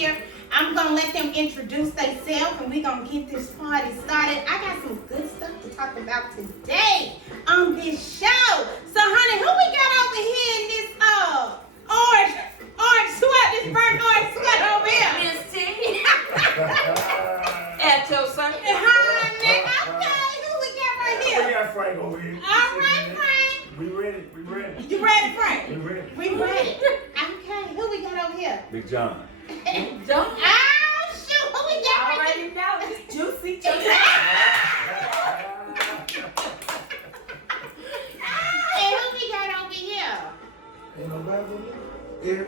here. I'm going to let them introduce themselves and we're going to get this party started. I got some good stuff to talk about today on this show. So, honey, who we got over here in this orange sweat, this burnt orange sweat over here? Miss T. At your service. Honey, okay, who we got right here? We got Frank over here. All right, Frank. We ready. We ready. You ready, Frank? We ready. We ready. Okay, who we got over here? Big John. Don't Oh, shoot, who we got right already know it's juicy. here? And who we got over here? Ain't nobody over here.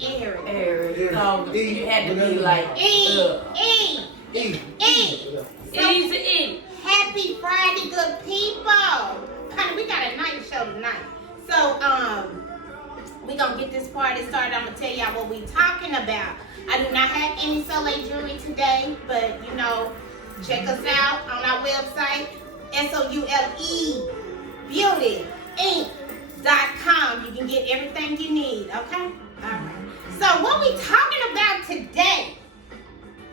Eric. Eric. Eric. Oh, you had to be like E. Easy E. Happy Friday, good people. Honey, we got a nice show tonight. So, we're going to get this party started. I'm going to tell y'all what we're talking about. I do not have any Soleil jewelry today, but, you know, check us out on our website, SOULE Beauty.com. You can get everything you need, okay? All right. So, what we talking about today?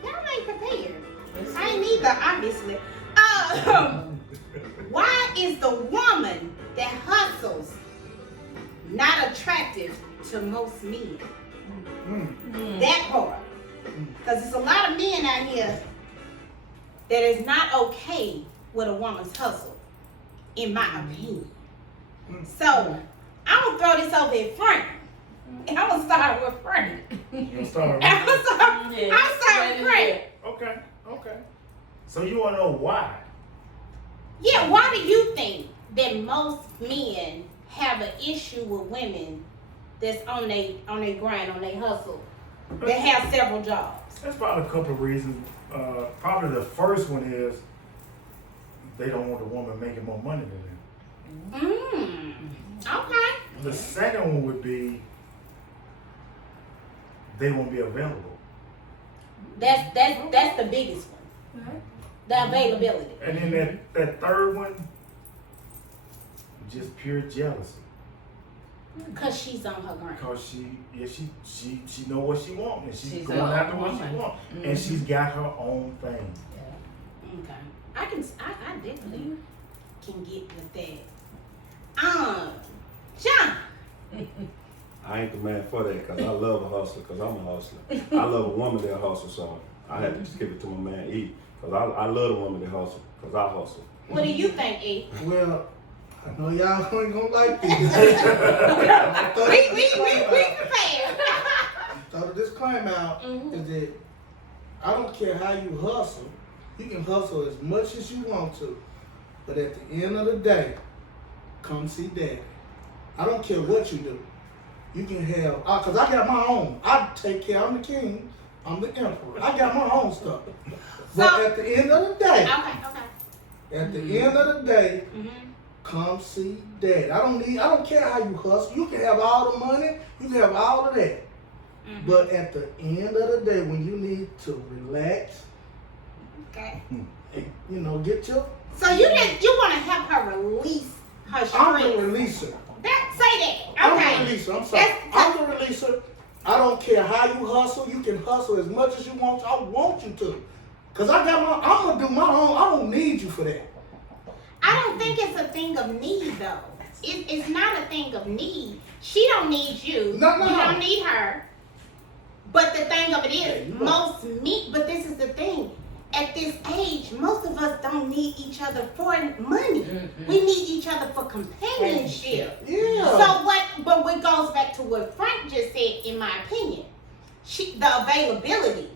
Y'all ain't prepared. I ain't either, obviously. Why is the woman that hustles not attractive to most men? That part. Because there's a lot of men out here that is not okay with a woman's hustle, in my opinion. So, I'm going to throw this over at Frank. And I'm going to start with Frank. You start. I'm going to start with Frank. Okay. So you want to know why? Yeah, why do you think that most men have an issue with women that's on their grind, on their hustle, that have several jobs? That's probably a couple of reasons. Probably the first one is they don't want the woman making more money than them. Okay. The second one would be they won't be available. That's the biggest one. The availability. And then that third one, just pure jealousy. Because she's on her grind. Because she know what she wants, and she's going her after own what she woman. wants, and she's got her own thing. Okay. I definitely can get with that. John. I ain't the man for that because I love a hustler because I'm a hustler. I love a woman that hustles, so I had to just give it to my man E because I love a woman that hustles because I hustle. What do you think, E? Well, I know y'all ain't gonna like this. We prepared. So the disclaimer out is that I don't care how you hustle. You can hustle as much as you want to, but at the end of the day, come see Daddy. I don't care what you do. You can have, cause I got my own. I take care. I'm the king. I'm the emperor. I got my own stuff. But So- at the end of the day, Okay. at the end of the day, come see Daddy. I don't care how you hustle. You can have all the money. You can have all of that. But at the end of the day, when you need to relax, Okay. you know, get your. So you want to help her release her stress? I'm the releaser. Say that. I'm Okay. the releaser. I'm sorry. I'm the releaser. I don't care how you hustle. You can hustle as much as you want. I want you to, cause I'm gonna do my own. I don't need you for that. I don't think it's a thing of need though. It's not a thing of need. She don't need you. No. You don't need her. But the thing of it is, you but this is the thing. At this age, most of us don't need each other for money. We need each other for companionship. Yeah. So but what goes back to what Frank just said, in my opinion, the availability.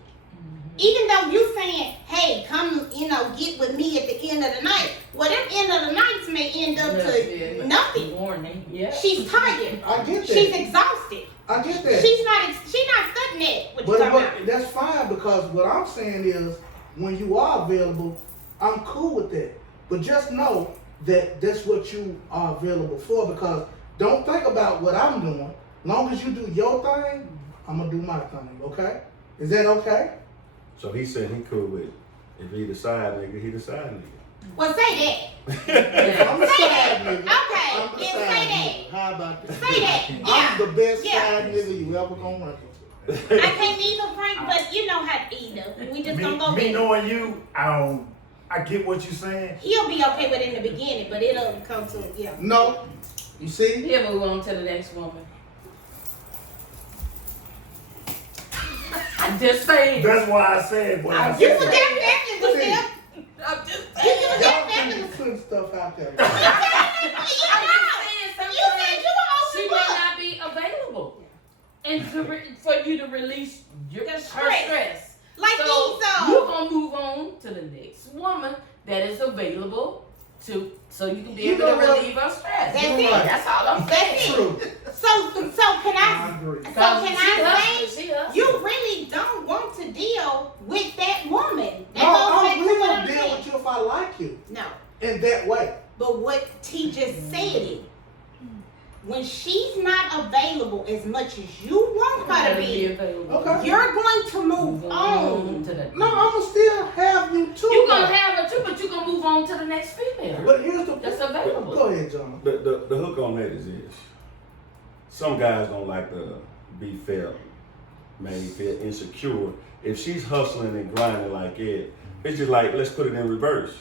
Even though you saying, hey, come, get with me at the end of the night. Well, them end of the nights may end up to nothing. Morning. Yeah. She's tired. I get that. She's exhausted. I get that. She's not studying that. What you talking But about? that's fine, because what I'm saying is, when you are available, I'm cool with that. But just know that that's what you are available for, because don't think about what I'm doing. Long as you do your thing, I'm gonna do my thing, okay? Is that okay? So he said he cool with it. If he the side nigga, he the side nigga. Well, say that. I'm the Say side that. nigga. Okay, I'm the then side say nigga. How about that? Say that. I'm the best Yeah. side nigga you ever gonna run into. I can't either, Frank, but have to eat though. We just gonna go Me there. knowing you, I get what you're saying. He'll be okay with it in the beginning, but it'll come to yeah. No. You see? He'll move on to the next woman. I'm just saying. That's why I said what I You said. was definitely was there. I'm just You saying. was Y'all definitely keep putting stuff out there. You said you were She open may book. not be available, and for you to release her The stress. Like So these you're gonna move on to the next woman that is available so you can be You able know to what? relieve her stress. That's You're it. right. That's all I'm That's saying. it. True. So can I I agree. so can I say She hustles. you really don't want to deal with that woman? That No, goes I back to really what don't I'm deal saying. with you if I like you No. in that way. But what T just said it. When she's not available as much as you want her to be, available. Okay. you're going to move on. to the No, I'm gonna still have you too. You're gonna though. have her too, but you're gonna move on to the next female. But here's the That's available. Go ahead, John. The hook on that is this. Some guys don't like to be felt, maybe feel insecure. If she's hustling and grinding like it, it's just like, let's put it in reverse.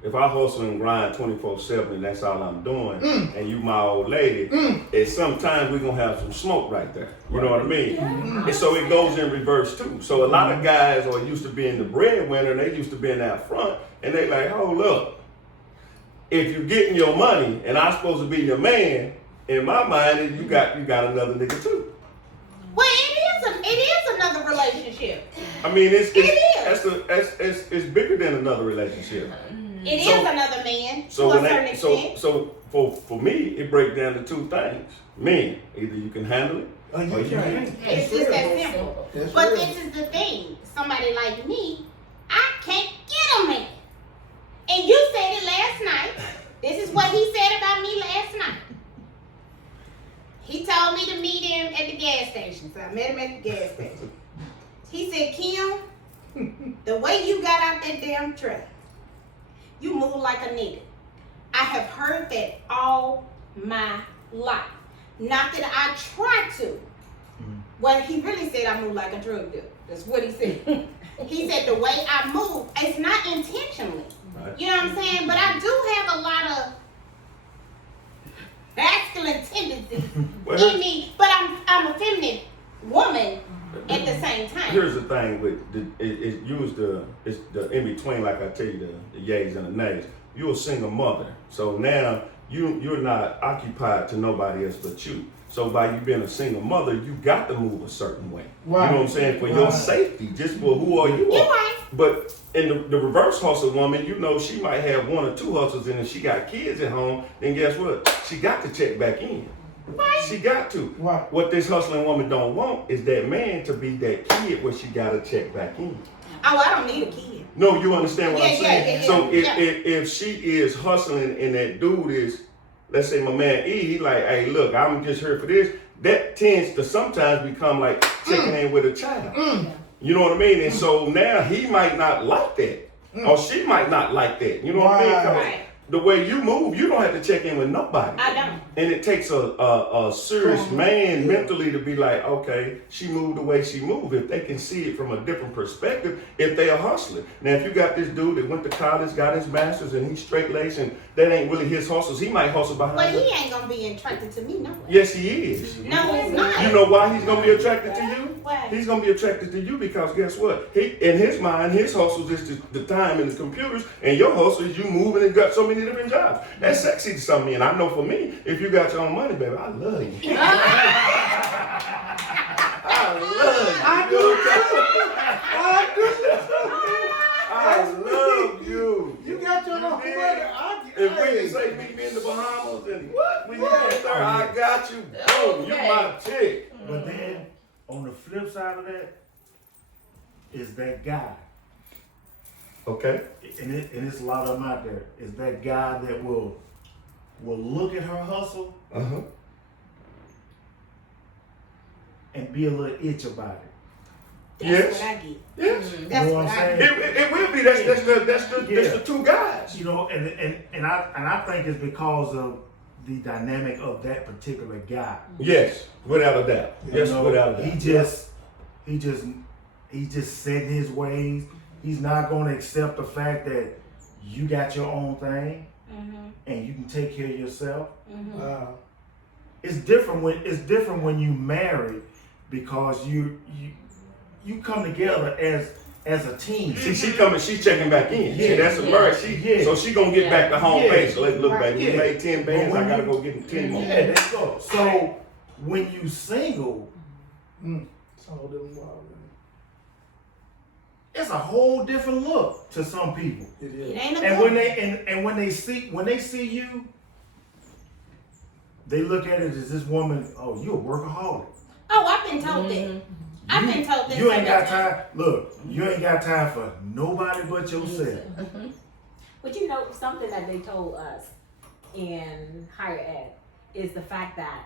If I hustle and grind 24/7 and that's all I'm doing, and you my old lady, and sometimes we're gonna have some smoke right there. You know what I mean? And so it goes in reverse too. So a lot of guys are used to being the breadwinner, and they used to being out front, and they like, hold up. If you're getting your money and I'm supposed to be your man, in my mind, you got another nigga too. Well, it is another relationship. I mean, it's is. it's bigger than another relationship. It So- is another man So to a when certain that, extent. so for me, it breaks down to two things. Men, either you can handle it, Oh, you or you can't. can't. It's just that simple. That's But real. this is the thing. Somebody like me, I can't get a man. And you said it last night. This is what he said about me last night. He told me to meet him at the gas station. So I met him at the gas station. He said, Kim, the way you got out that damn truck, you move like a nigga. I have heard that all my life. Not that I try to. Well, he really said I move like a drug dealer. That's what he said. He said the way I move, it's not intentionally. Right. You know what I'm saying? But I do have a lot of masculine tendencies Well, in me. But I'm a feminine woman at the same time. Here's the thing with it's the in between, like I tell you, the yays and the nays. You're a single mother, so now you're not occupied to nobody else but you. So by you being a single mother, you got to move a certain way. Right. You know what I'm saying? For your Right. safety, just for who are you You're are. right. But in the reverse hustle woman, you know, she might have one or two hustles, and if she got kids at home, then guess what? She got to check back in. Right. She got to. Right. What this hustling woman don't want is that man to be that kid where she got to check back in. Oh, I don't need a kid. No, you understand what I'm Yeah, saying? yeah, So yeah. if she is hustling and that dude is, let's say my man E, he like, hey, look, I'm just here for this. That tends to sometimes become like checking in with a child. You know what I mean? And so now he might not like that. Or she might not like that. You know what I mean? 'Cause Right. the way you move, you don't have to check in with nobody. I don't. And it takes a serious man mentally to be like, okay, she moved the way she moved. If they can see it from a different perspective, if they are hustling. Now, if you got this dude that went to college, got his master's, and he's straight laced, and that ain't really his hustles, he might hustle behind But her. he ain't gonna be attracted to me no way. Yes, he is. No, he's not. You know why he's gonna be attracted to you? Why? He's gonna be attracted to you because guess what? He, in his mind, his hustle is the time in the computers, and your hustle is you moving and got so many different jobs. That's sexy to some men. I know for me, if you got your own money, baby, I love you. I love you. I do. I love you. You got your own money. If we can say meet me in the Bahamas and what? When you get there, I got you. Boom, you my chick. But then on the flip side of that is that guy. Okay. And it's a lot of them out there. Is that guy that will look at her hustle Uh-huh. and be a little itch about it. That's Yes. what I get. Yes. You That's know what what I I'm get. saying? It will be. That's the two guys. You know, and I think it's because of the dynamic of that particular guy. Yes, without a doubt. You Yes, know, without a doubt. he just he's just set in his ways. He's not going to accept the fact that you got your own thing and you can take care of yourself. It's different when you marry, because you come together as a team. She's checking back in. Yeah. That's a marriage. So she gonna get back to home base. So let's look back. We Yeah. made 10 bands. I gotta go get 10 more. Yeah, there you go. So when you single, It's all them wild. it's a whole different look to some people. It It is. ain't a And good when they see you, they look at it as this woman. Oh, you a workaholic. Oh, I've been told that. I've been told that. You ain't got several times. time. Look, you ain't got time for nobody but yourself. But you know, something that they told us in higher ed is the fact that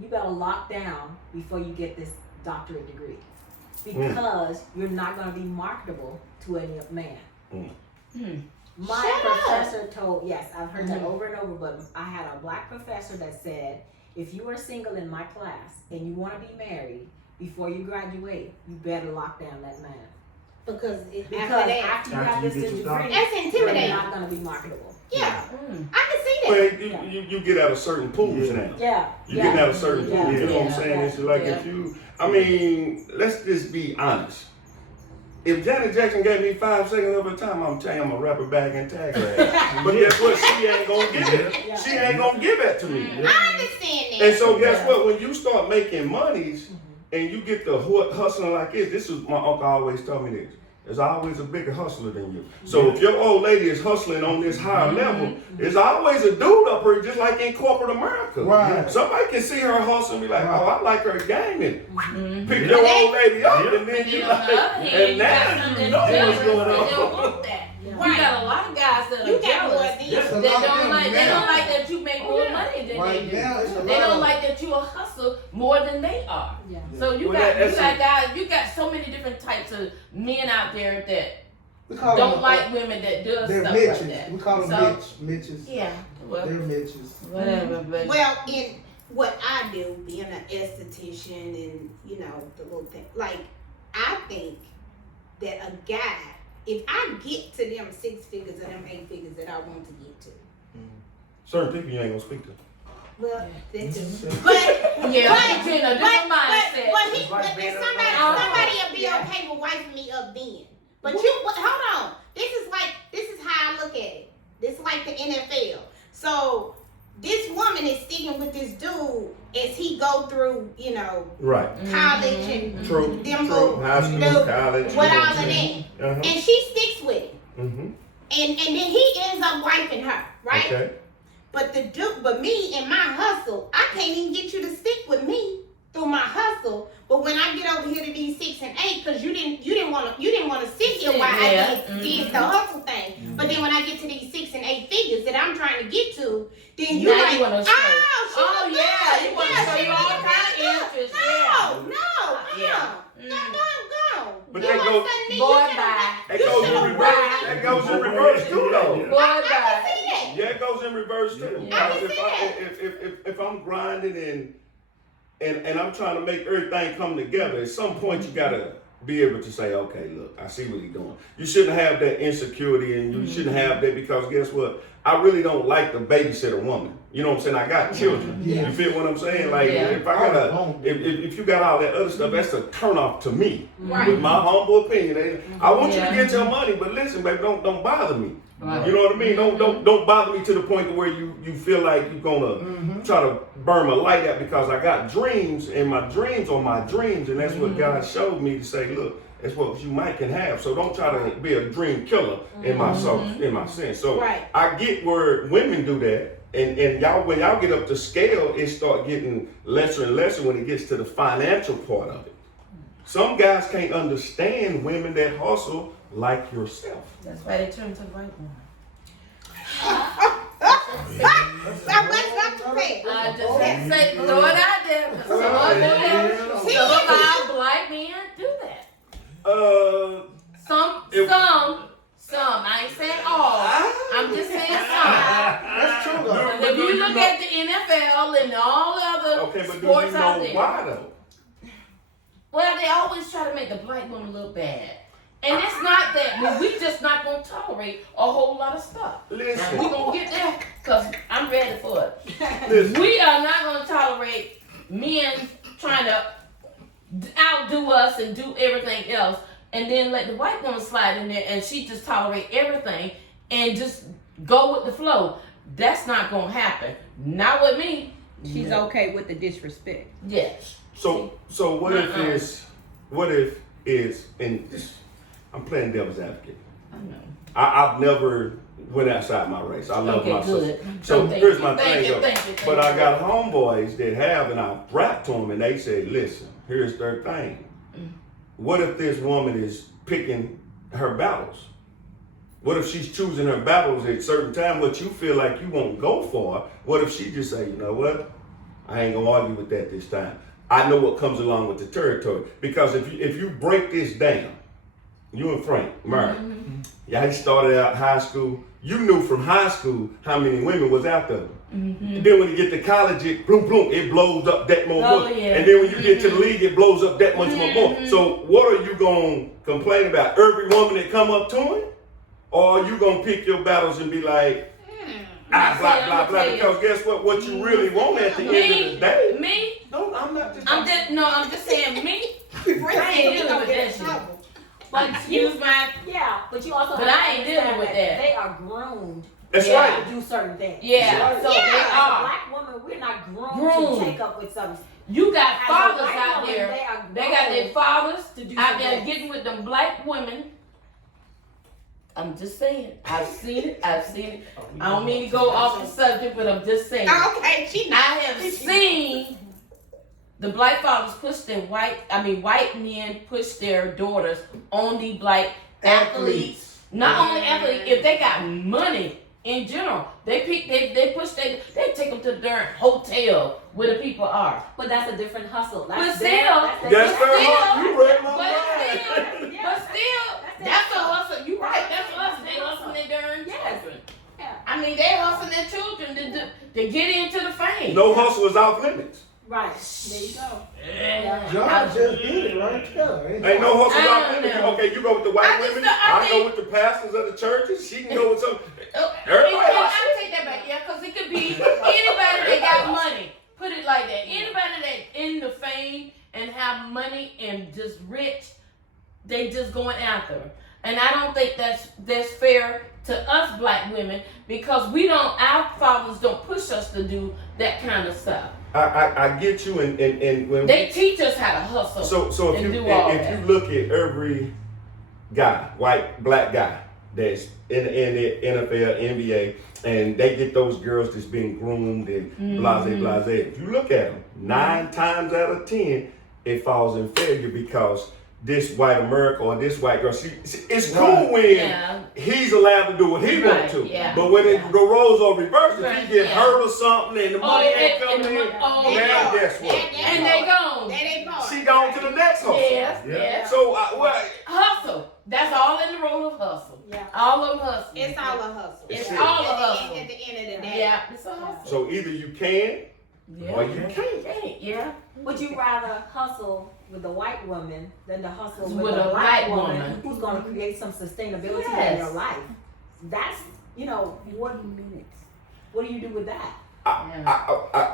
you better lock down before you get this doctorate degree, because you're not going to be marketable to any man. My Shut professor told, yes, I've heard that over and over, but I had a black professor that said, if you are single in my class and you want to be married before you graduate, you better lock down that man. Because Because after that, after you After have you this get your degree, doctorate. that's you're intimidating. not going to be marketable. Yeah, Mm. I can see that. Well, you get out of certain pools Yeah. now. Yeah. You getting out of certain pools. You know what I'm Yeah. saying? It's like if you, I mean, let's just be honest. If Janet Jackson gave me 5 seconds of her time, I'm telling you, I'm gonna wrap her back and tag her ass. But guess what? She ain't gonna give it. Yeah. She ain't gonna give that to me. I understand that. And so guess what? When you start making monies and you get the hustling like this is my uncle always told me this. There's always a bigger hustler than you. So if your old lady is hustling on this higher level, there's always a dude up here just like in corporate America. Right. Somebody can see her hustle and be like, oh, I like her gaming. Pick Yeah. your old lady up and then And you then on the other like, hand, and you got now something you know that's what's jealous, going they don't on. want that. Yeah. You got a lot of guys that You are got more jealous. than Yes, a They lot of don't them like. They now. don't like that you make more money than Right they do. now, it's a They lot don't of- like that you will hustle more than they are. Yeah. So you Well, got that's guys. You got so many different types of men out there that We call don't them, like women that does They're stuff Mitches. like that. We call them So, Mitches. Yeah. Well, They're Mitches. whatever. But Well, in what I do, being an esthetician and the little thing, like I think that a guy, if I get to them 6 figures or them 8 figures that I want to get to, Certain people you ain't gonna speak to. well, that too. Mhm. But yeah, but but, in a different mindset. but It's like being somebody will be Yeah. okay with wiping me up then. But hold on. This is how I look at it. This is like the NFL. So this woman is sticking with this dude as he go through, Right. college and True. them True. little, High school, little- college. what all of that. Uh-huh. And she sticks with it. Mm-hmm. And then he ends up wiping her, right? Okay. But me and my hustle, I can't even get you to stick with me through my hustle. But when I get over here to these 6 and 8, because you didn't want to sit here while Yeah. I did the hustle thing. But then when I get to these 6 and 8 figures that I'm trying to get to, then you Now like, you wanna show. oh, she look yeah, good. you want to Yeah, show she you look all good. kind of interest. No, Yeah. no. But You that want goes- something Boy, you should've- bye. That You goes in should've reverse. wiped. That goes in reverse too, though. Boy, I bye. can see that. Yeah, it goes in reverse too. Yeah. I can Because see if I'm grinding and I'm trying to make everything come together, at some point you gotta be able to say, okay, look, I see what he's doing. You shouldn't have that insecurity, and you shouldn't have that, because guess what? I really don't like to babysit a woman. You know what I'm saying? I got children. Yeah. You feel what I'm saying? Like Yeah. if I gotta, if you got all that other stuff, that's a turn off to me. Right. With my humble opinion, I want you to Yeah. get your money, but listen, baby, don't bother me. Right. You know what I mean? Don't bother me to the point to where you feel like you're gonna try to burn my light out, because I got dreams, and my dreams are my dreams, and that's what God showed me to say, look, that's what you might can have. So don't try to be a dream killer in my sense. So Right. I get where women do that. And y'all, when y'all get up to scale, it start getting lesser and lesser when it gets to the financial part of it. Some guys can't understand women that hustle like yourself. That's why they turn to the right one. What's up to say? I just say, throw it out there. 'Cause some of them, some of our black men do that. Some. I ain't saying all. I'm just saying some. That's true though. And if you look at the NFL and all the other Okay, but do you sports out know there, why though? Well, they always try to make the black woman look bad. And it's not that, but we just not going to tolerate a whole lot of stuff. Listen. We're going to get there because I'm ready for it. Listen. We are not going to tolerate men trying to outdo us and do everything else and then let the white woman slide in there and she just tolerate everything and just go with the flow. That's not going to happen. Not with me. She's okay with the disrespect. Yes. So what if is and I'm playing devil's advocate. I know. I've never went outside my race. I love Okay, myself. good. So Thank here's you. my Thank thing you, though. thank you, But thank I got homeboys that have, and I rap to them, and they say, listen, here's their thing. What if this woman is picking her battles? What if she's choosing her battles at a certain time, what you feel like you won't go for? What if she just say, you know what? I ain't gonna argue with that this time. I know what comes along with the territory. Because if you break this down, you and Frank married. Y'all started out high school. You knew from high school how many women was out there. And then when you get to college, it bloom, it blows up that much more. Yeah. And then when you get to the league, it blows up that much more. So what are you gonna complain about? Every woman that come up to him? Or are you gonna pick your battles and be like, blah, blah. Because guess what? What you really want at the end of the day. Me? No, I'm not just I'm just saying me. I ain't dealing with that shit. But Excuse my. yeah, but you also But have I to ain't dealing understand with that. they are groomed That's Yeah. right. to do certain things. Yeah, so As they a are. black woman, we're not groomed Groomed. to take up with something. You got As a fathers white out woman, there. they They got their groomed fathers to do out some there things. getting with them black women. I'm just saying. I've seen it. I don't mean to go off the subject, but I'm just saying. Okay, I have seen the black fathers push their white men push their daughters on the black athletes. Not only athletes, if they got money in general, they take them to the darn hotel where the people are. But that's a different hustle. But That's still, their That's But their still- heart. You read my But mind. still, that's a hustle. You right? That's a hustle. They hustling their darn Yes. children. Yeah. I mean, they hustling their children to get into the fame. No hustle is off limits. Right. There you go. John just did it right there. Ain't no hustle I off don't limits. know. Okay, you go with the white I just women. don't- I I go with the pastors of the churches. She can go with some. Everybody I take that back, yeah, because it could be anybody that got money. Put it like that. Anybody that in the fame and have money and just rich, they just going after her. And I don't think that's fair to us black women because our fathers don't push us to do that kind of stuff. I get you, and when They teach us how to hustle. so if and you do all if that. you look at every guy, white, black guy that's in the NFL, NBA, and they get those girls that's being groomed and blase. If you look at them, 9 times out of 10, it falls in failure because this white America or this white girl, it's cool when Yeah. he's allowed to do what he Right, wants to. yeah. But when the roles are reversed, if Right, he get yeah. hurt or something and the money ain't and coming the in, mon- oh, They now gone. guess what? And they gone. That ain't part. She gone to the next hustle. Yes, Yeah. yes. So Hustle. That's all in the role of hustle. Yeah. All of them hustle. It's all a hustle. It's it. all a hustle. At the end of the day. Yeah, it's a hustle. So either you can Yeah. or you can't. can't. Yeah. Would you rather hustle with the white woman than to hustle with, With a a black black woman, woman. who's going to create some sustainability in Yes. your life? That's, what do you do with that?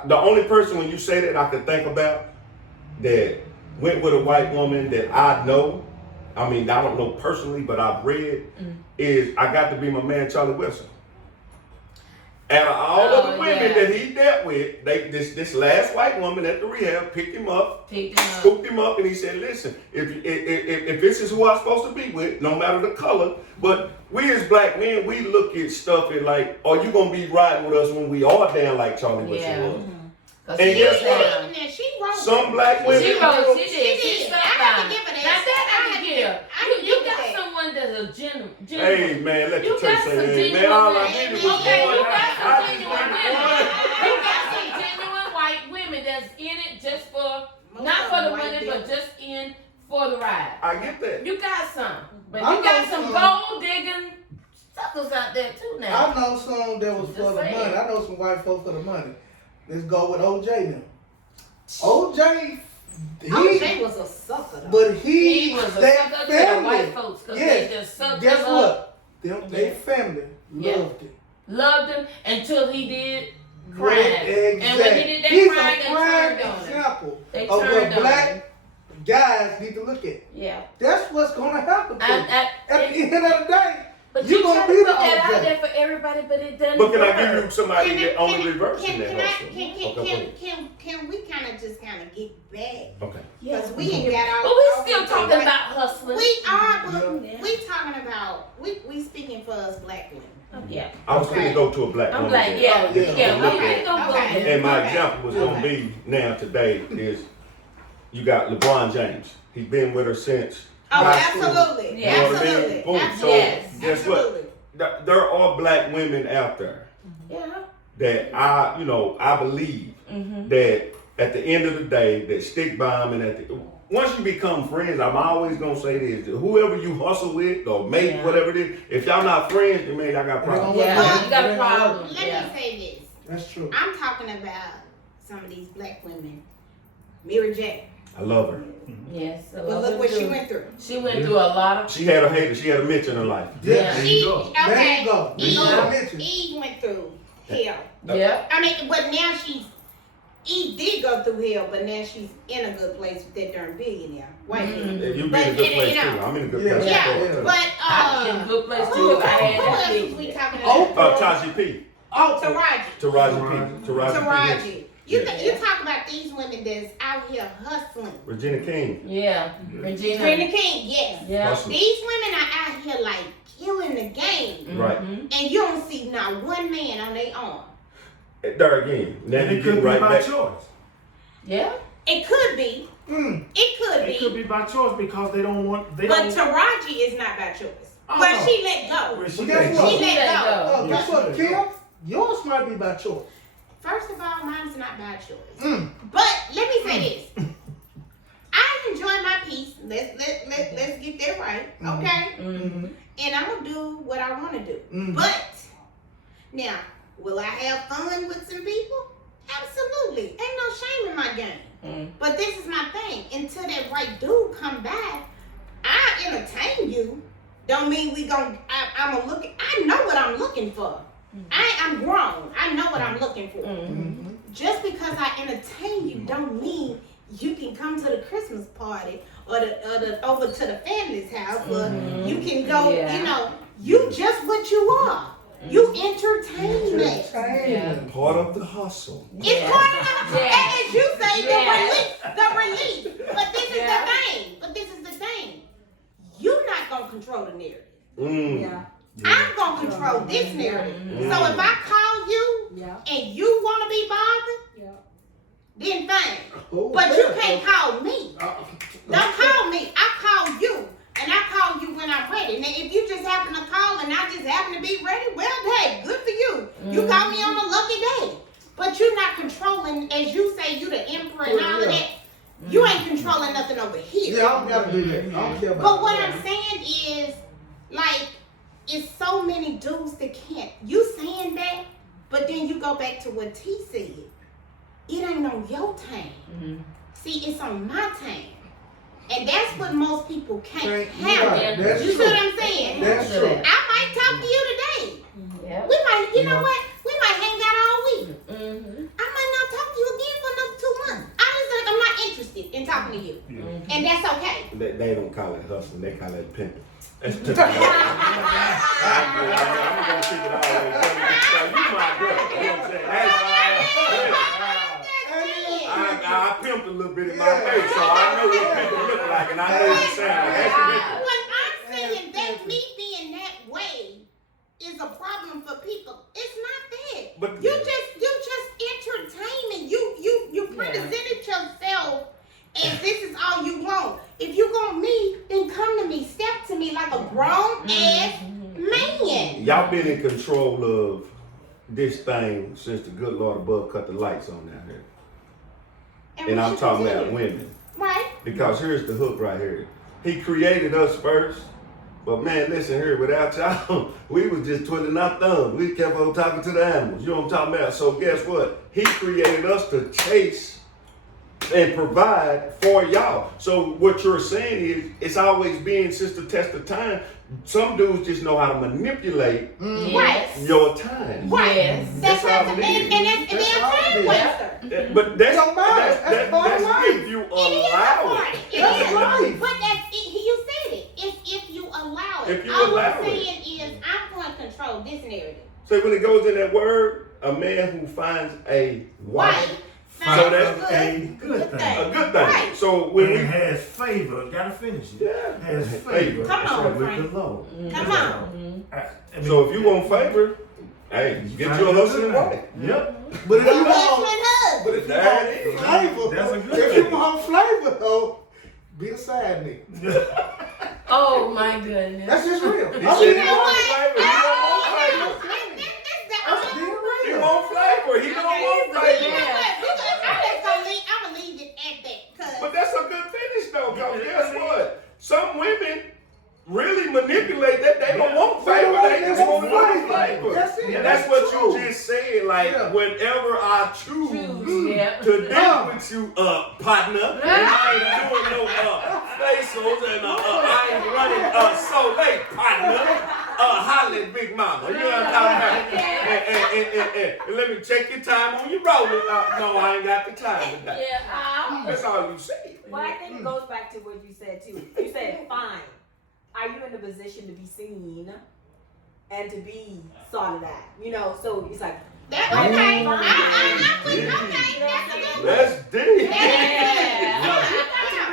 The only person when you say that I could think about that went with a white woman that I know, I mean I don't know personally, but I've read, is I got to be my man Charlie Wilson. Out of all of the women that he dealt with, this last white woman at the rehab picked him up, scooped him up, and he said, "Listen, if this is who I'm supposed to be with, no matter the color, but we as black men, we look at stuff and like, are you gonna be riding with us when we are down like Charlie Wilson was?" And guess what? She wrote Some black women, She wrote. She She did. She did. stuck I have to by. give her that. Now that I can give. You give her got that. someone that's a genuine. hey man, let You the church got some say, man, genuine all I women. needed was Okay, one. you got some I just genuine wanted women. one. You got some genuine white women that's in it just for not for the money, but just in for the ride. I get that. You got some, but I you got know some some. gold digging suckers out there too I now. know some that was Just for the saying. money. I know some white folk for the money. Let's go with OJ now. OJ OJ was a sucker though. But He was a that sucker to the family, white folks because yes. they just sucked Guess him up. what? They family Yeah. loved it. Loved him until he did crime. Right, And when he did that He's crime, a they prime turned on him. example They of turned what on him. black guys need to look at. Yeah. That's what's gonna happen to you. At the end of the day, But you you gonna try be to the put that out OJ. there for everybody, but it doesn't But can work. I give you somebody that only reversing can that I- hustle? can we kind of just kind of get back? Okay. Yeah. Because we ain't got all. But we all still the- talking about hustling. We are, but Yeah. we talking about we speaking for us black women. Yeah. I was going to go to a black I'm woman. like, yeah, yeah. yeah, we Okay, ain't gonna go okay. there. And my Okay. example was going to be now today is you got LeBron James. He's been with her since Oh, high school. absolutely, Yeah. You know what I mean? absolutely, Boom. So absolutely, guess what? absolutely. There are black women out there Yeah. that I believe that at the end of the day, that stick by them, and once you become friends, I'm always gonna say this: whoever you hustle with or mate, Yeah. whatever it is, if y'all not friends, then man, y'all got problems. Yeah, you got a Yeah. problem. Let Yeah. me say this. That's true. I'm talking about some of these black women. Mary J. I love her. Yes. So But look what she went through. She went through a lot of. She had a hater. She had a mitch in her life. Yeah. There She, you go. There okay, you go. Eve, You know what I mentioned. Eve went through hell. Yeah. I mean, but now Eve did go through hell, but now she's in a good place with that darn billionaire. White man. You be in But a good you place know- too. I'm in a good Yeah. place. Yeah, Yeah. but I'd be in a good place who too if I had else that is we big. talking Oh, about? Taji P. Oh, Taraji. Taraji P. Taraji. You Yeah. you talk about these women that's out here hustling. Regina King. Yeah. Regina. Brenda King, yes. Yeah. Hustling. These women are out here like killing the game, Right. Mhm. and you don't see not one man on their arm. There again. Now And you it get could be right by back. choice. Yeah. It could be. It could It could be. be by choice because they don't want. They But don't. Taraji is not by choice. Oh, But no. she let go. Well, she Well, guess let what? go. She let go. Guess what, Kim? Yours might be by choice. First of all, mine's not by choice. But let me say this. I enjoy my peace. Let's get that right. Okay? Mm-hmm. And I'm gonna do what I wanna do. But now, will I have fun with some people? Absolutely. Ain't no shame in my game. But this is my thing. Until that right dude come back, I entertain you. Don't mean I'm gonna look. I know what I'm looking for. I'm grown. I know what I'm looking for. Just because I entertain you, don't mean you can come to the Christmas party or the over to the family's house, or you can go. Yeah. You know, you just what you are. You entertainment. Yeah. Part of the hustle. It's part of the, Yeah. and as you say, Yeah. the relief. But this is Yeah. the thing. But this is the thing. You're not gonna control the narrative. Yeah. I'm gonna control this narrative. So if I call you Yeah. and you wanna be bothered, Yeah. then fine. Oh, But you yeah. can't call me. Don't call me. I call you. And I call you when I'm ready. Now, if you just happen to call and I just happen to be ready, well, hey, good for you. You call me on a lucky day. But you're not controlling, as you say, you the emperor and all of that. You ain't controlling nothing over here. Yeah, I don't gotta do that. I don't care about But what that. I'm saying is, like, it's so many dudes that can't. You saying that, but then you go back to what T said. It ain't on your time. See, it's on my time. And that's what most people can't handle. Right, that's You see true. what I'm saying? That's true. I might talk to you today. Yeah. We might, you know what? We might hang out all week. Mm-hmm. I might not talk to you again for another 2 months. I'm not interested in talking to you. And that's okay. They don't call it hustling. They call it pimping. That's pimping. I'm gonna keep it all the way. So you my girl. You know what I'm saying? I pimped a little bit in my face, so I know what pimping look like, and I know what you're saying. That's pimping. When I'm saying that me being that way is a problem for people, it's not that. But- you just entertainment. You presented yourself as this is all you want. If you want me, then come to me, step to me like a grown ass man. Y'all been in control of this thing since the good Lord above cut the lights on down here. And we I'm should talking about continue. women. Right? Because here's the hook right here. He created us first. But man, listen here, without y'all, we was just twiddling our thumbs. We kept on talking to the animals. You know what I'm talking about? So guess what? He created us to chase and provide for y'all. So what you're saying is, it's always been since the test of time. Some dudes just know how to manipulate Right. your time. Right. Yes. That's That's what how the it is. and that's That's how time it is. waster. But that's Don't matter. That's part of life. if you It is a allow part. it. It That's is. life. But that's it. You said it. If you allow it. If you All allow I'm it. saying is I'm going to control this narrative. So when it goes in that word, a man who finds a wife, Right. So that's a good thing. a good thing. Right. So when When we it has favor, gotta finish it. Yeah. Has Favor. favor. Come on, with Frank. the Lord. Come on. I mean, so if you want favor, hey, get find you a a good hustling thing. wife. Yep. But if you Husband, want, husband. but if you There it want is. flavor, That's a good if you thing. want flavor though, be a side nigga. Oh my goodness. That's just real. He I'm said being he know want what? flavor. He don't want flavor. That's being He real. want flavor. He don't want flavor. I'm gonna leave it at that. But that's a good finish though, because guess what? Some women really manipulate that. They don't want favor. They just want flavor. That's it. And that's what True. you just said. Like, Yeah. whenever I choose Yeah. to deal with you, partner, and I ain't doing no facials and I ain't running so late, partner. Holla at Big Mama. You know what I'm talking about? And let me check your time on your rolling. No, I ain't got the time today. Yeah. That's all you say. Well, I think it goes back to what you said too. You said, fine. Are you in a position to be seen and to be sought at? You know, so it's like, That's okay. That's a good That's deep. Yeah.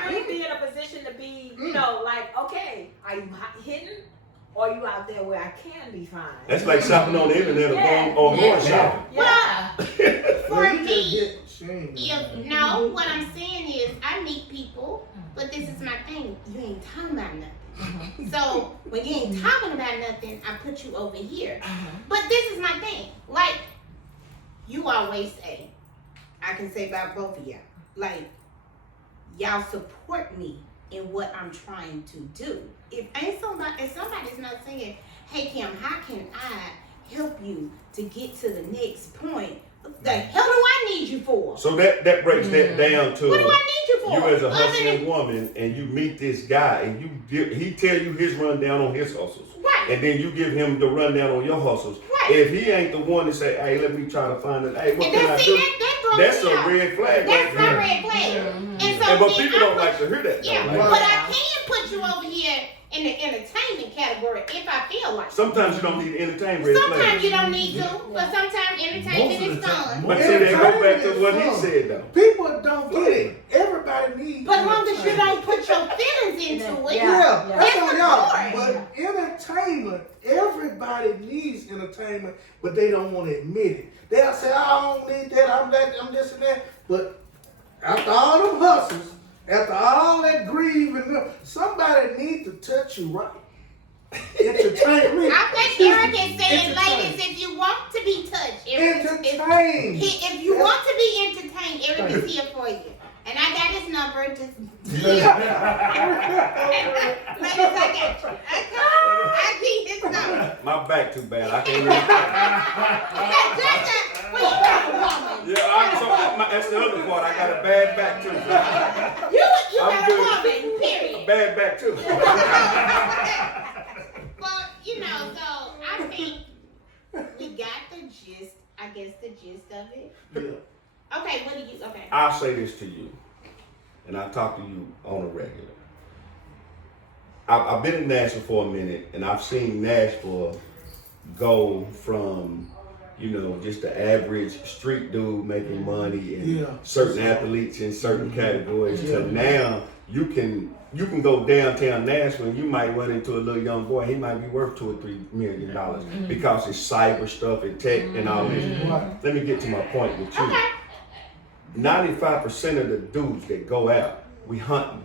to really be in a position to be, you know, like, okay, are you hidden or are you out there where I can be fine? That's like shopping on the internet or Yeah. going Yeah. shopping. Yeah. For Well, you just me, hit shame. no, what I'm saying is I meet people, but this is my thing. You ain't talking about nothing. So when you ain't talking about nothing, I put you over here. But this is my thing. Like, you always say, I can say about both of y'all, like, y'all support me in what I'm trying to do. If somebody's not saying, hey Kim, how can I help you to get to the next point? What the hell do I need you for? So that breaks that down to What do I need you for? you as a Other hustling than- woman, and you meet this guy, and he tell you his rundown on his hustles, Right. and then you give him the rundown on your hustles. Right. If he ain't the one to say, hey, let me try to find it. Hey, what And can I that's, do? that throws That's me a off. red flag. That's right my there. red flag. And so And but then people I don't put- like to hear that. Yeah, though. Like, but I can put you over here in the entertainment category if I feel like it. sometimes you don't need to entertain red Sometimes flags. you don't need to, but sometimes entertainment Most of is the time- fun. But see, they go back to what he Entertainment is said though. People don't get it. Everybody needs. But as long as you entertainment. don't put your feelings into it, Yeah, that's It's on y'all. important. But entertainment, everybody needs entertainment, but they don't want to admit it. They'll say, I don't need that, I'm that, I'm this and that. But after all them hustles, after all that grieving, somebody needs to touch you right. Entertainment. I think Eric is saying, ladies, if you want to be touched, Eric, Entertain. if you want to be entertained, Eric is here for you. And I got his number, just ladies, I got you. I need his number. My back too bad. I can't really. Well, you got a woman. Yeah, that's the other part. I got a bad back too. You I'm got good. a woman, period. Bad back too. Well, you know, so I think we got the gist, I guess the gist of it. Yeah. Okay, what do you, okay. I'll say this to you, and I talk to you on a regular. I've been in Nashville for a minute, and I've seen Nashville go from, you know, just the average street dude making money and Yeah. certain athletes in certain categories to now you can go downtown Nashville and you might run into a little young boy. He might be worth $2 or $3 million because it's cyber stuff and tech and all this. Right. Let me get to my point with you. Okay. 95% of the dudes that go out, we hunting.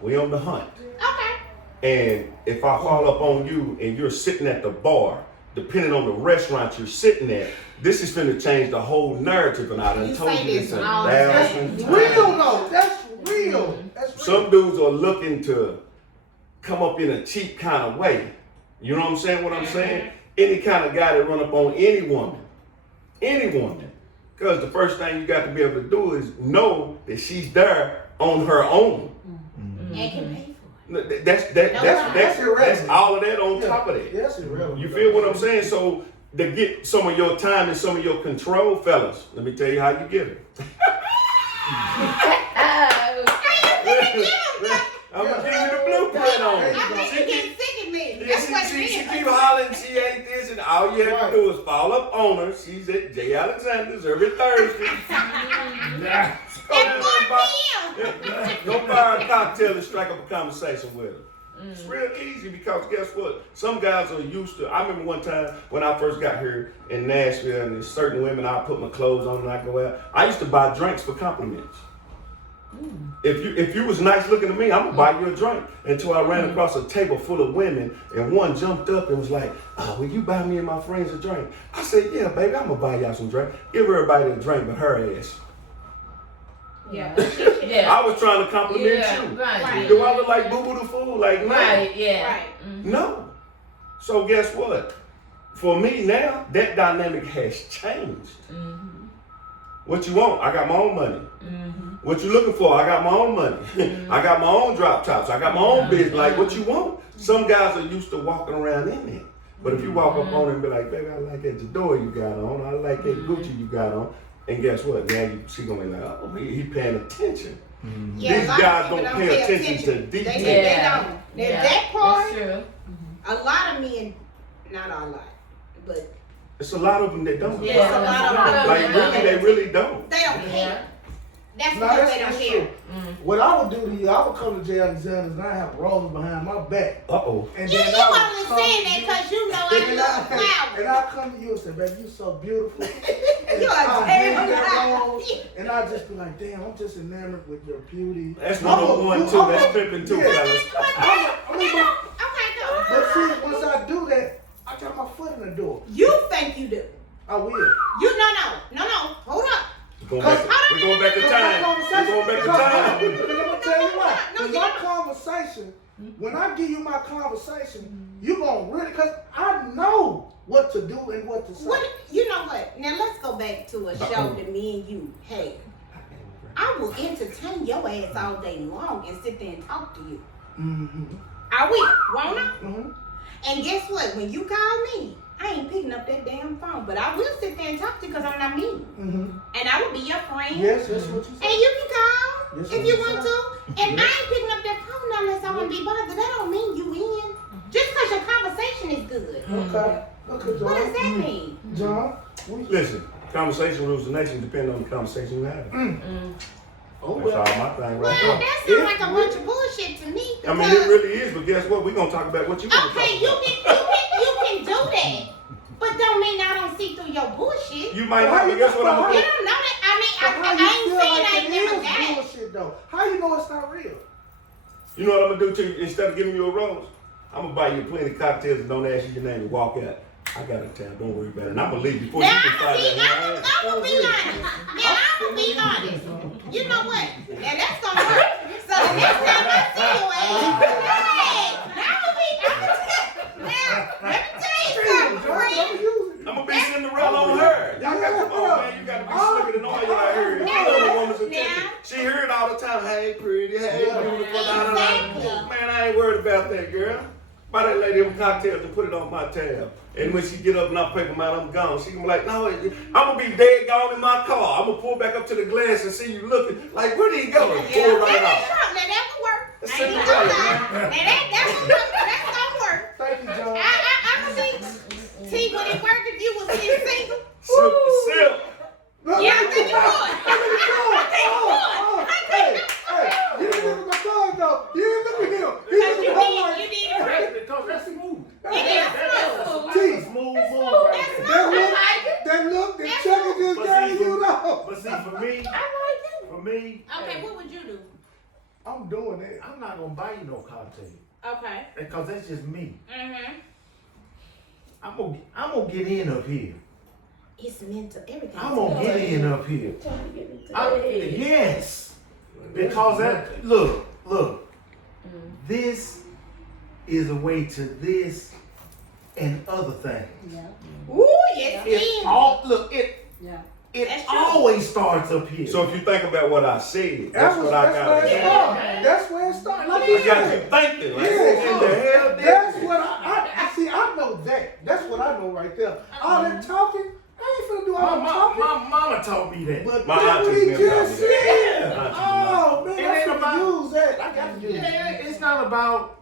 We on the hunt. Okay. And if I fall up on you and you're sitting at the bar, depending on the restaurant you're sitting at, this is finna change the whole narrative. And I done You told say you this this a all the thousand time. times. Real though. That's real. That's real. Some dudes are looking to come up in a cheap kind of way. You know what I'm saying? What I'm saying? Any kind of guy that run up on any woman, Because the first thing you got to be able to do is know that she's there on her own. And can pay for it. That's all of that on top of that. Yes, irrelevant. You feel what I'm saying? So to get some of your time and some of your control, fellas, let me tell you how you get it. I'm gonna give you the blueprint on it. I think you get sick of me. Yeah, That's what it she is. keep hollering, she ain't this, and all you have to do is follow up on her. She's at J. Alexander's every Thursday. At 4 p.m. Go buy her a cocktail and strike up a conversation with her. It's real easy because guess what? Some guys are used to. I remember one time when I first got here in Nashville, and there's certain women, I put my clothes on and I go out. I used to buy drinks for compliments. If you was nice looking to me, I'm gonna buy you a drink. Until I ran across a table full of women, and one jumped up and was like, "Oh, will you buy me and my friends a drink?" I said, "Yeah, baby, I'm gonna buy y'all some drink. Give everybody a drink, but her ass." Yeah. Yeah. I was trying to compliment you. Right. Do I look like Boo Boo the Fool? Like, no. Right. Yeah. Right. No. So guess what? For me now, that dynamic has changed. Mm-hmm. What you want? I got my own money. Mm-hmm. What you looking for? I got my own money. I got my own drop tops. I got my own business. Like, what you want? Some guys are used to walking around in it. But if you walk up on it and be like, "Baby, I like that Jador you got on. I like that Gucci you got on." And guess what? Now she gonna be like, "Oh, he paying attention." Yeah, These a lot of guys people don't pay attention to They detail. don't. Now that part, That's true. a lot of men, not a lot, but It's a lot of them that don't. Yeah. It's a lot of them. Like really, they really don't. they don't Yeah. care. That's No, because that's, they don't that's care. true. What I would do to you, I would come to J. Alexander's and I have roses behind my back. Uh-oh. And You then I would only come saying to that you, because you know I and love and flowers. I come to you and say, "Baby, you so beautiful." And You are I hand you terrible. that rose, and I just be like, "Damn, I'm just enamored with your beauty." That's 101 too. That's pimping too, Yeah. fellas. Okay, go. But see, once I do that, I got my foot in the door. You think you do. I will. You no. Hold up. We're going back to time. We're going back to time. Because I'm going to tell you what. No, In you my don't. conversation, when I give you my conversation, you going to really, because I know what to do and what to say. What you know what? Now let's go back to a show that me and you had. I will entertain your ass all day long and sit there and talk to you. Mm-hmm. I will, won't I? Mm-hmm. And guess what? When you call me, I ain't picking up that damn phone, but I will sit there and talk to you because I'm not mean. Mm-hmm. And I will be your friend. Yes, that's what you And said. you can call Yes, if yes, you want to. And I ain't picking up that phone unless I want to be bothered. That don't mean you in. Just because your conversation is good. Okay. Okay, John. What does that mean? John? Listen, conversation rules the nation depending on the conversation you have. Oh, That's well. all my thing Well, right now. that sounds like a bunch of bullshit to me. I mean, it really is, but guess what? We're going to talk about what you want to Okay, talk you about. can do that. But don't mean I don't see through your bullshit. You might not, but guess what I'm You going to do? don't know that. I mean, But how I you ain't feel saying I like ain't it never is got it. bullshit, though? How you know it's not real? You know what I'm going to do to you? Instead of giving you a rose, I'm going to buy you plenty of cocktails and don't ask you your name and walk out. I got a tab, don't worry about it. And I'm going to leave before you Now, can find see, that. I'm gonna be honest. Now, I'm gonna be honest. You know what? Now, that's gonna work. So, the next time I see you, hey, now let me tell you something, friend. I'm going to be Cinderella on her. Y'all got to come on, man. You got to be slicker than all y'all heard. You know the woman's attention. She heard all the time, "Hey, pretty, hey, beautiful, da, da, da." Man, I ain't worried about that, girl. Buy that lady them cocktails and put it on my tab. And when she get up and I pick them out, I'm gone. She gonna be like, "No, I'm gonna be dead gone in my car. I'm gonna pull back up to the glass and see you looking. Like, where did he go?" And pull right Now, off. that will work. That's I ain't gonna Cinderella, lie. man. Now, that will work. That's gonna work. Thank you, John. I can see, would it work if you was single? Silk. Look, Yeah, I look, think you look, would. look at the dog. Hey, you didn't look at my dog, though. You didn't look at him. He Because looked you at her did, like, you did it. That's smooth. You did it smooth. T, Smooth move right That's there. that look, that Chucky just But gave see, you, though. But see, for me, Okay, what would you do? I'm doing it. I'm not gonna buy you no cocktail Okay. because that's just me. Mm-hmm. I'm gonna get in up here. It's mental. Everything. I'm gonna get in up here. Hey. Yes, because that look. This is a way to this and other things. Yeah. Ooh, yes, It it all look it. Yeah. It That's true. always starts up here. So if you think about what I said, that's what I got where to it do. started. That's where it started. Like I you got you said. thinking. Like, Yeah. what in the hell did That's this? what I see. I know that. That's what I know right there. All that talking, I ain't finna do all that talking. my mama taught me that. But My that's what aunties he never taught just me that. said. Aunties Oh man, It I ain't should about- use that. I got to use it. Yeah, it's not about,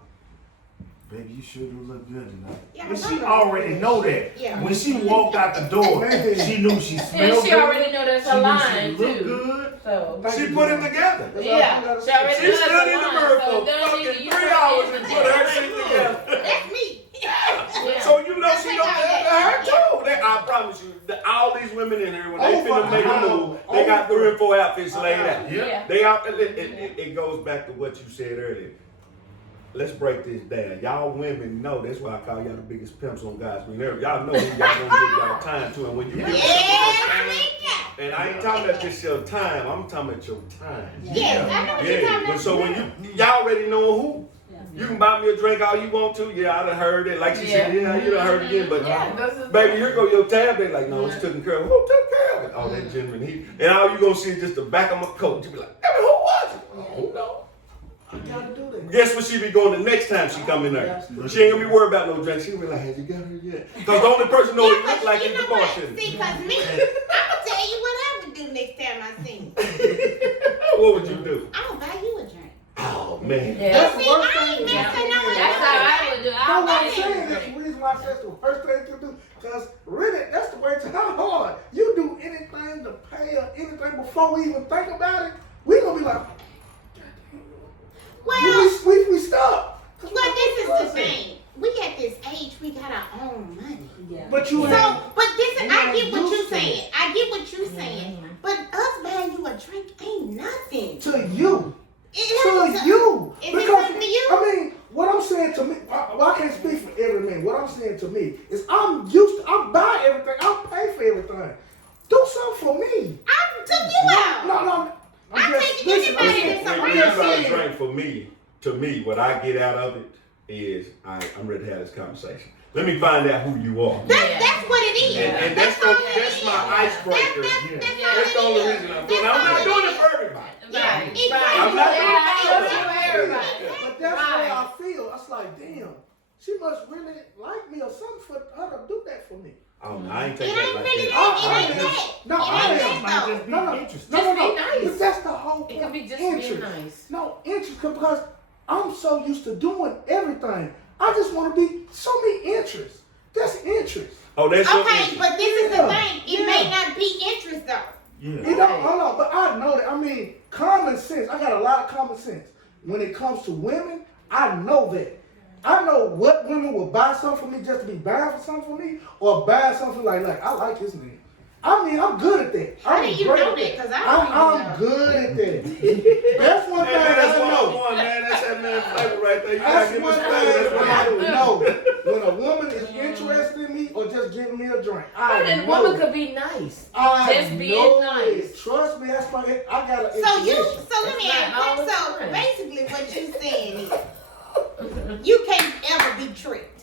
baby, you sure do look good tonight. Yeah, But I she know. already know that. Yeah. When she walked out the door, Man. she knew she And smelled she good. already know that's she a knew line she looked too. good. So Thank She you, put it Mama. together. That's all I yeah, gotta she say. already She know that's stood a in the line. mirror So for don't fucking even 3 use hours her and image. put her shit together. That's me. Yeah. So you know That's she like don't all get that. her too. I promise you, all these women in here, when they Over finna make a an move, hour. they got Over. 3 or 4 outfits laid out. Yeah. They out. It goes back to what you said earlier. Let's break this down. Y'all women know that's why I call y'all the biggest pimps on God's green earth. Y'all know who y'all gonna give y'all time to, and when you give Yes, yourself we your got. time, and I ain't talking about just your time. I'm talking about your time. Yes, I know what you're talking Yeah, about. so when y'all already know who. Yeah. You can buy me a drink all you want to. Yeah, I done heard it. Like she said, yeah, you done heard it again. But Yeah, this is- baby, here go your tab. They like, no, it's taken care of. Who took care of it? Oh, that genuine heat. And all you gonna see is just the back of my coat. You be like, hey, who was it? Oh, no. I gotta do that. Guess what she be going the next time she come in there? She ain't gonna be worried about no drink. She gonna be like, have you got her yet? Because the only person know what it look like you is the know what? bartender. See, cause me, I'ma tell you what I would do next time I see you. What would you do? I'll buy you a drink. Oh, man. Yeah. That's the See, worst I thing ain't to do. messing no That's how I would do. No, I'll what buy I'm you saying a is drink. the reason why I said it's the worst thing to do. Because really, that's the way to how hard. You do anything to pay or anything before we even think about it, we gonna be like, Well, we stop. well, this is the thing. We at this age, we got our own money. Yeah. But you So, ain't. but this, We I ain't get what you're used to saying. it. I get what you're saying. But us buying you a drink ain't nothing. To you. It To ain't you. Is it something to you? I mean, what I'm saying to me, I can't speak for every man. What I'm saying to me is I buy everything. I pay for everything. Do something for me. I took you out. No. I'm taking anybody listen, that's When around you here. buy a drink for me, to me, what I get out of it is I'm ready to have this conversation. Let me find out who you are. That's what it is. And that's all the- it that's is. my icebreaker. That's That's all the it only is. reason I'm doing it. That's I'm all not it doing it is. for everybody. Yeah, Right. exactly. I'm not doing it Yeah, for I everybody. know. But that's the way I feel. It's like, damn, she must really like me or something for her to do that for me. Oh, no, I ain't It take that ain't like really that. that. It ain't that. No, It I ain't am. that though. Just be No. interested. No. Just be nice. But that's the whole point. It could be just interest. being nice. No, interest, because I'm so used to doing everything. I just want to be, show me interest. That's interest. Oh, that's your Okay, interest. but this is the Yeah, thing. It yeah. may not be interest though. Yeah. You know, hold on, but I know that. I mean, common sense. I got a lot of common sense. When it comes to women, I know that. I know what women will buy something for me just to be buying for something for me, or buy something like I like his name. I mean, I'm good at that. How I'm do you great know at that? 'Cause I don't even I'm know. good at that. That's one Hey, thing man, that's I what know. I'm on, man. That's that man flavor right there. You gotta That's give one me thing flavor. That's what I I do. know. When a woman is interested in me or just giving me a drink, I And know. woman could be nice. I just being know nice. it. Trust me, that's my. I got an So you, intuition. so let me It's ask. not all the So time. basically, what you saying is, you can't ever be tricked.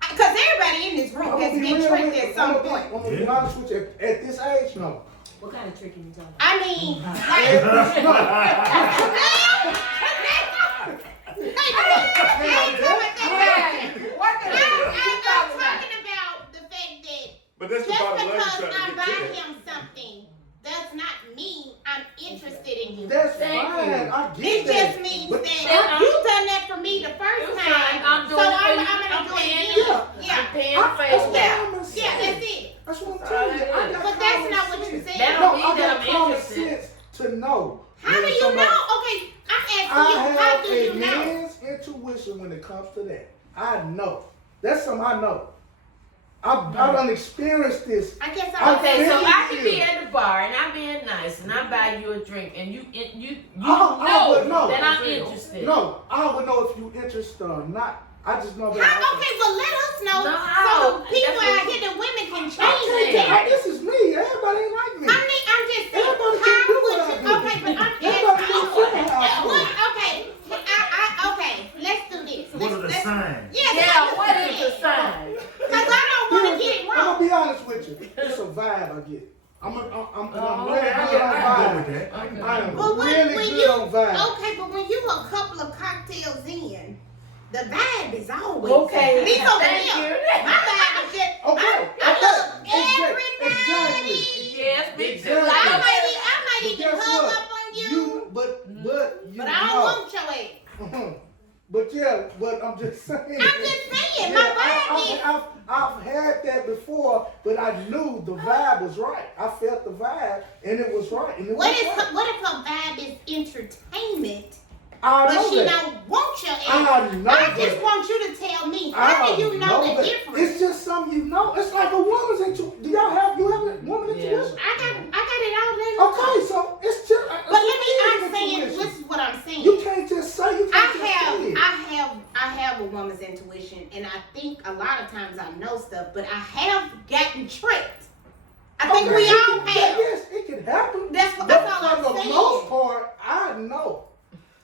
Because everybody in this room I'm has gonna be been real tricked with you. at some I'm point. gonna be honest with you. At this age, no. What kind of tricking you talking about? I mean, I'm talking about the fact that But that's the just bottom line. because You're I trying to buy get to. him something does not mean I'm interested in you. That's Thank fine. you. I get It that. just means But that you done that for me the first You're time, fine. I'm so doing it for I'm you. gonna I'm do it paying again. you. Yeah, I'm paying That's for what it. I'm yeah, saying. that's it. That's what I'm telling you. I got But that's common not what you sense. said. That No, don't mean I that got I'm common interested. sense to know. How when do you somebody- know? Okay, I'm asking I you. How have do a you know? man's intuition when it comes to that. I know. That's something I know. I done experienced this. I guess I Okay, so Thank I could be you. at the bar and I'm being nice and I buy you a drink and you I would know know. that I'm interested. No, I would know if you interested or not. I just know that. How, okay, well let us know No, so the people that's what- out here, the women can I change can't that. tell- This is me. Everybody ain't like me. I'm just saying, Everybody how can do would what I you? do. Okay, but I'm Everybody can asking. do what I do. Okay, okay, let's do this. What are the signs? Yeah, what is the sign? Because I don't want to get it I'm gonna wrong. be honest with you. It's a vibe I get. I'm really Oh, good I on can go with vibes. that. I can- I am But really when good you on vibes. okay, but when you a couple of cocktails in, the vibe is always Okay, At least over thank here. you. My vibe is just I love everybody. Yes, me too. Exactly. I might But even guess hug what? up on you, But you but I don't know. want your ass. But yeah, but I'm just saying. I'm just saying, Yeah, my vibe is. I've had that before, but I knew the vibe was right. I felt the vibe, and it was right. And it What was right. what if her vibe is entertainment, I but know she that. don't want your ass? I know I just that. want you to tell me. I How do you know the that. difference? It's just something you know. It's like a woman's intuition. Do y'all have a woman Yeah. intuition? I got it all laid out. Okay, so it's just. But I'm saying, this is what I'm saying. You can't just say. You can't just say it. I have a woman's intuition, and I think a lot of times I know stuff, but I have gotten tricked. I think Okay, we it all can- have. Yes, it can happen. That's But all for I'm the saying. most part, I know.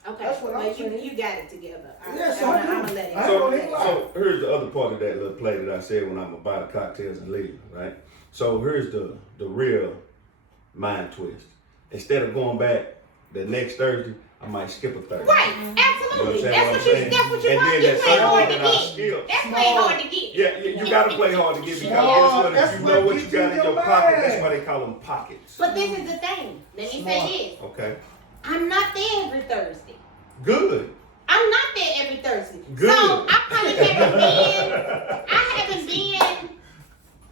Okay, That's what I'm well, saying. you got it together. Yes, I'm I do. gonna let it I go. don't even lie. So here's the other part of that little play that I said when I'm gonna buy the cocktails and leave, right? So here's the real mind twist. Instead of going back the next Thursday, I might skip a Thursday. Right, You absolutely. understand what I'm saying? That's what you And want. then You that play hard to Thursday that I get. skip. That's play hard to get. Yeah, you gotta play hard to get because Smart. guess what? That's If you what know what gets you got in in your your pocket, mind. that's why they call them pockets. But this is the thing. Let me Smart. say this. Okay. I'm not there every Thursday. Good. I'm not there every Thursday. Good. So I probably haven't been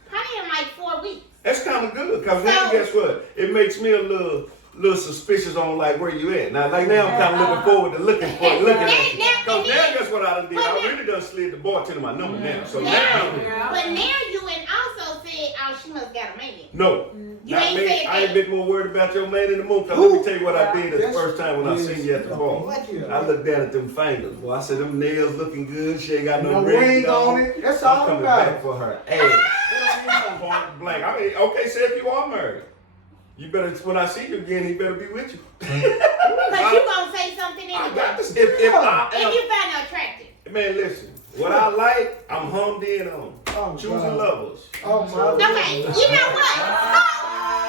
probably in like 4 weeks. That's kind of good because now So- guess what? It makes me a little suspicious on like where you at. Now like now I'm kind of looking forward to looking at you. Because now guess what I done did? I really done slid the bartender my number now. So now, But now you and also said, oh, she must got a man. no. You Not ain't me. said I ain't that. been more worried about your man in the moon. Because let me tell you what I did the That's- first time when I seen you at the bar. What you I looked down at them fingers. Boy, I said them nails looking good. She ain't got no, No ring ring on it. That's I'm all coming about back it. for her ass. Point blank. I mean, okay, say if you are married. You better, when I see you again, he better be with you. Because you gonna say something I anyway. got this. If I If you find her attractive. man, listen. What I like, I'm hummed in on. Oh, Choosing God. lovers. Oh my Okay, God. you know what?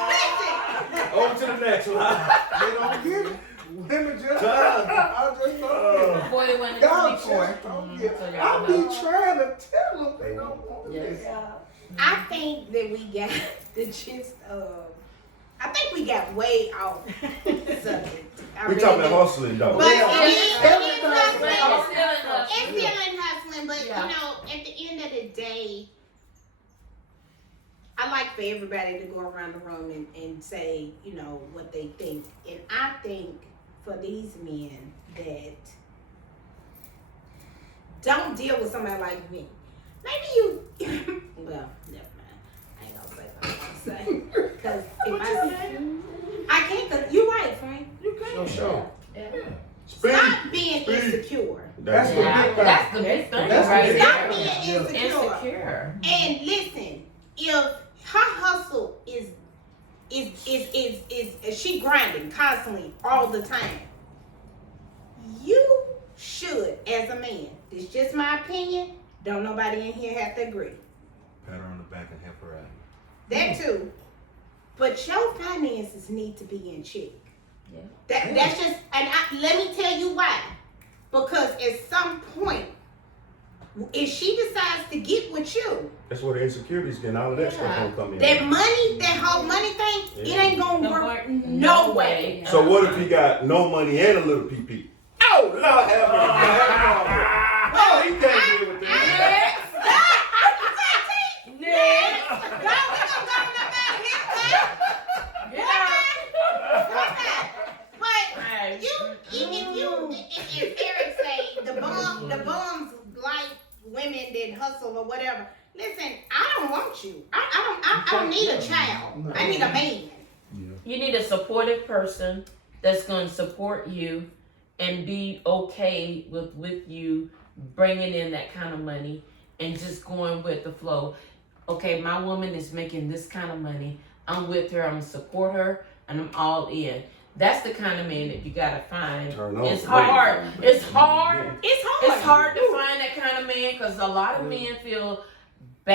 Listen. Over to the next one. They don't get it. Women just. Time. I just don't Boy, it went Y'all to 24. just don't get So it. y'all I be know. trying to tell them they don't want Yes. this. I think that we got the gist of. I think we got way off subject. I We really talking do. about hustling, though. But it is Everything- hustling. It's It's still in hustling, but Yeah. you know, at the end of the day, I like for everybody to go around the room and say, you know, what they think. And I think for these men that don't deal with somebody like me. Maybe you, well, never mind. I ain't gonna say what I'm saying. Because if I can't, cause you're right, Frank. You can't. Sure. Speak. Stop being Speak. insecure. That's the Yeah, big thing. that's the big thing That's the right big Stop there. being insecure. Insecure. And listen, if her hustle is she grinding constantly all the time, you should, as a man, this is just my opinion, don't nobody in here have to agree. Pat her on the back and help her out. That too. But your finances need to be in check. Yeah. That's just, and let me tell you why. Because at some point, if she decides to get with you, That's where the insecurities and all of that stuff gonna come in. that money, that whole money thing, it ain't gonna work no way. So what if he got no money and a little PP? Oh, Lord have mercy. Oh, he can't deal with that. If Eric say the bums like women that hustle or whatever, listen, I don't want you. I don't need a child. I need a man. You need a supportive person that's going to support you and be okay with you bringing in that kind of money and just going with the flow. Okay, my woman is making this kind of money. I'm with her. I'm going to support her, and I'm all in. That's the kind of man that you gotta find. Turn on. It's hard. It's hard. It's hard. It's hard to find that kind of man because a lot of men feel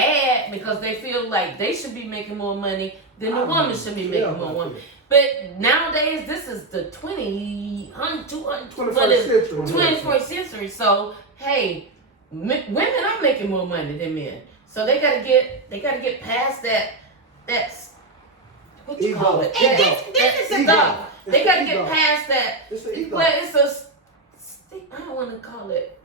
bad because they feel like they should be making more money than the woman should be making more money. But nowadays, this is the 21st century. So hey, women are making more money than men. So they gotta get past that what you call it? And this is the stuff. They gotta get ego. past that. It's an ego. Well, it's a. I don't want to call it.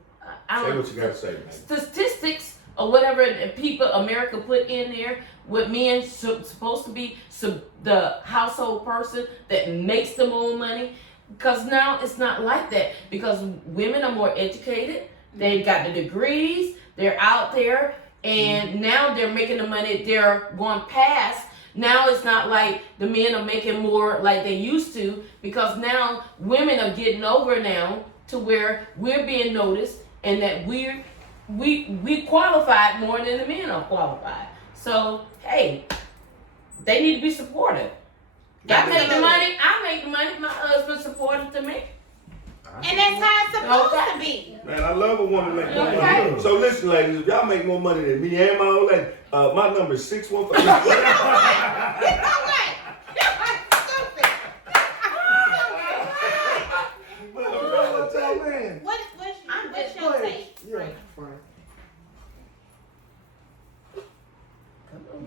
I Say don't. what you gotta say, man. Statistics or whatever people America put in there. What men supposed to be the household person that makes the more money. Because now it's not like that. Because women are more educated. They've got the degrees. They're out there. And now they're making the money. They're going past. Now it's not like the men are making more like they used to. Because now women are getting over now to where we're being noticed. And that we qualified more than the men are qualified. So, hey, they need to be supportive. I make the money. My husband supportive to me. And that's how it's supposed to be. Man, I love a woman make more Okay. money. So listen, ladies, if y'all make more money than me and my old lady, my number is 615. You know what? You're stupid. What's your take? Yeah, Frank.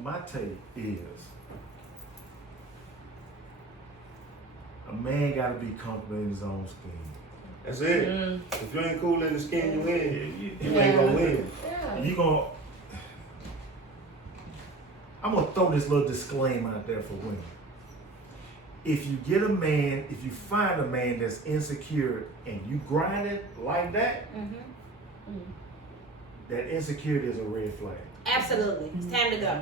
My take is a man gotta be comfortable in his own skin. That's it. If you ain't cool in the skin you in, you ain't gonna win. Yeah. I'm gonna throw this little disclaimer out there for women. If you find a man that's insecure and you grind it like that, that insecurity is a red flag. Absolutely. It's time to go.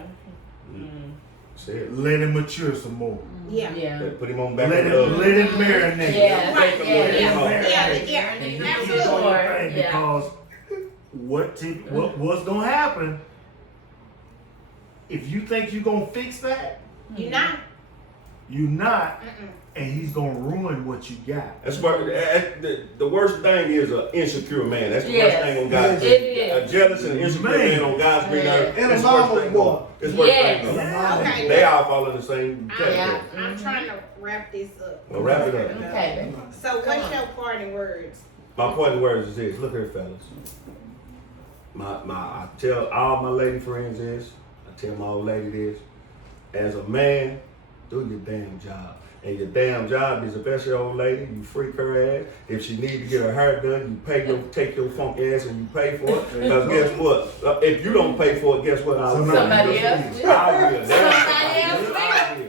That's it. Let him mature some more. Yeah. Yeah. Put him on back Let of him the marinate. Yeah. Right. Yeah. Yeah. And you Absolutely. keep doing your thing Yeah. because what's gonna happen if you think you're gonna fix that, You're not. you're not, and he's gonna ruin what you got. That's what the worst thing is an insecure man. That's the worst thing on God's It is. A jealous and insecure man on God's green earth. And It's a the worst mama's thing boy. on. It's the worst Yes. thing on. Okay. They all fall in the same category. I'm trying to wrap this up. Well, wrap it up. Okay. So what's your parting words? My point of words is this. Look here, fellas. I tell all my lady friends this. I tell my old lady this. As a man, do your damn job. And your damn job is, if that's your old lady, you freak her ass. If she need to get her hair done, you take your funky ass and you pay for it. Because guess what? If you don't pay for it, guess what? I will. Somebody else. I will. Somebody else will. I will.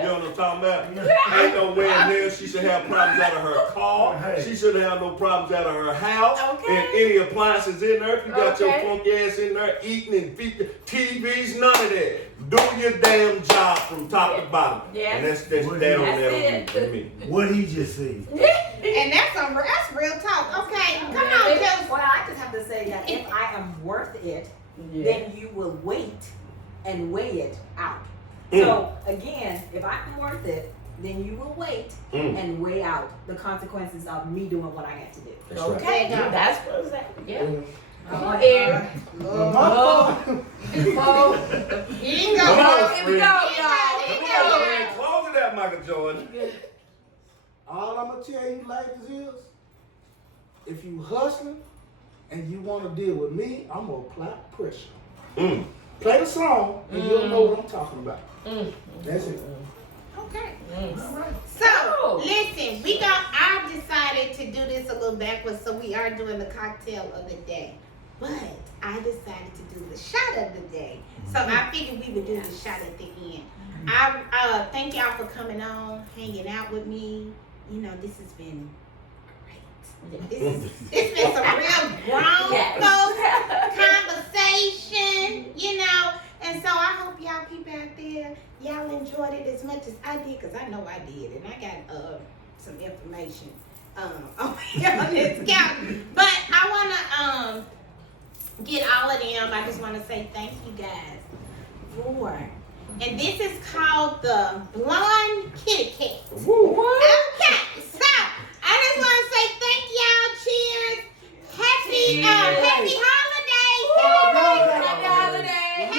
You know what I'm talking about? Ain't no way in hell she should have problems out of her car. She shouldn't have no problems out of her house. Okay. And any appliances in there. If you got your Okay. funky ass in there eating and feeding TVs, none of that. Do your damn job from top to bottom. Yes. And that's down That's there it. with me. What he just said. And that's real talk. Okay, come on, tell us. Well, I just have to say that if I am worth it, then you will wait and weigh it out. So again, if I'm worth it, then you will wait and weigh out the consequences of me doing what I got to do. That's right. Okay. That's what I'm saying. Yeah. Come on, Here Eric. you go. Come on. Here you Come go. on, Here we go, friend. y'all. Close it out, Michael Jordan. All I'm gonna tell you, ladies, is if you hustling and you want to deal with me, I'm gonna apply pressure. Play the song and you'll know what I'm talking about. That's it. Okay. Mm. So, listen, I decided to do this a little backwards, so we are doing the cocktail of the day. But I decided to do the shot of the day. So I figured we would do the shot at the end. I thank y'all for coming on, hanging out with me. You know, this has been great. It's been some real grown folks conversation, you know. And so I hope y'all people out there, y'all enjoyed it as much as I did, because I know I did. And I got some information on this couch. But I want to get all of them. I just want to say thank you guys for. And this is called the Blonde Kitty Cat. Okay, so I just want to say thank y'all. Cheers. Happy holidays. Happy holiday.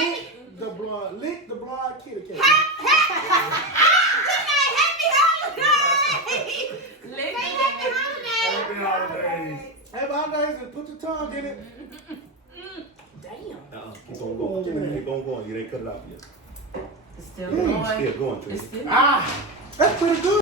Happy holidays. Happy holidays and put your tongue in it. Damn. Keep on going. Keep on going. You ain't cut it off yet. It's still It's going. still going, It's Tracy. still Ah! That's pretty good.